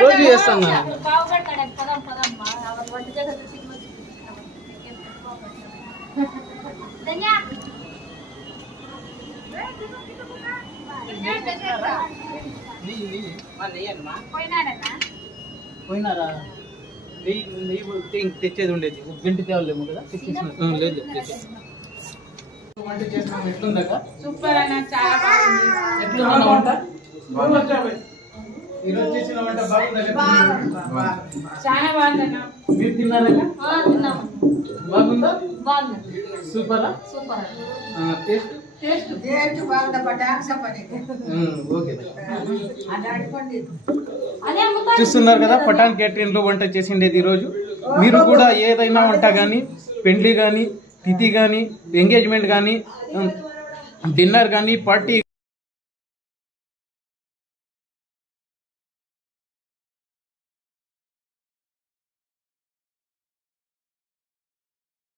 రోజు చేస్తాం పోయినారా తెచ్చేది ఉండేది గంటి తేవలేము కదా లేదు వంట చేసినాం ఎట్లుందాక సూపర్ అన్న చాలా బాగుంది ఎట్లుందా వంట ఈరోజు చేసిన వంట బాగుందా చాలా బాగుందన్న మీరు తిన్నారా తిన్నాము బాగుందా బాగుంది సూపరా సూపర్ టేస్ట్ టేస్ట్ బాగుంది ఓకే అదే చూస్తున్నారు కదా పటాన్ క్యాటరింగ్ లో వంట చేసిండేది ఈరోజు మీరు కూడా ఏదైనా వంట కానీ పెండ్లి కానీ తిథి కానీ ఎంగేజ్మెంట్ కానీ డిన్నర్ కానీ పార్టీ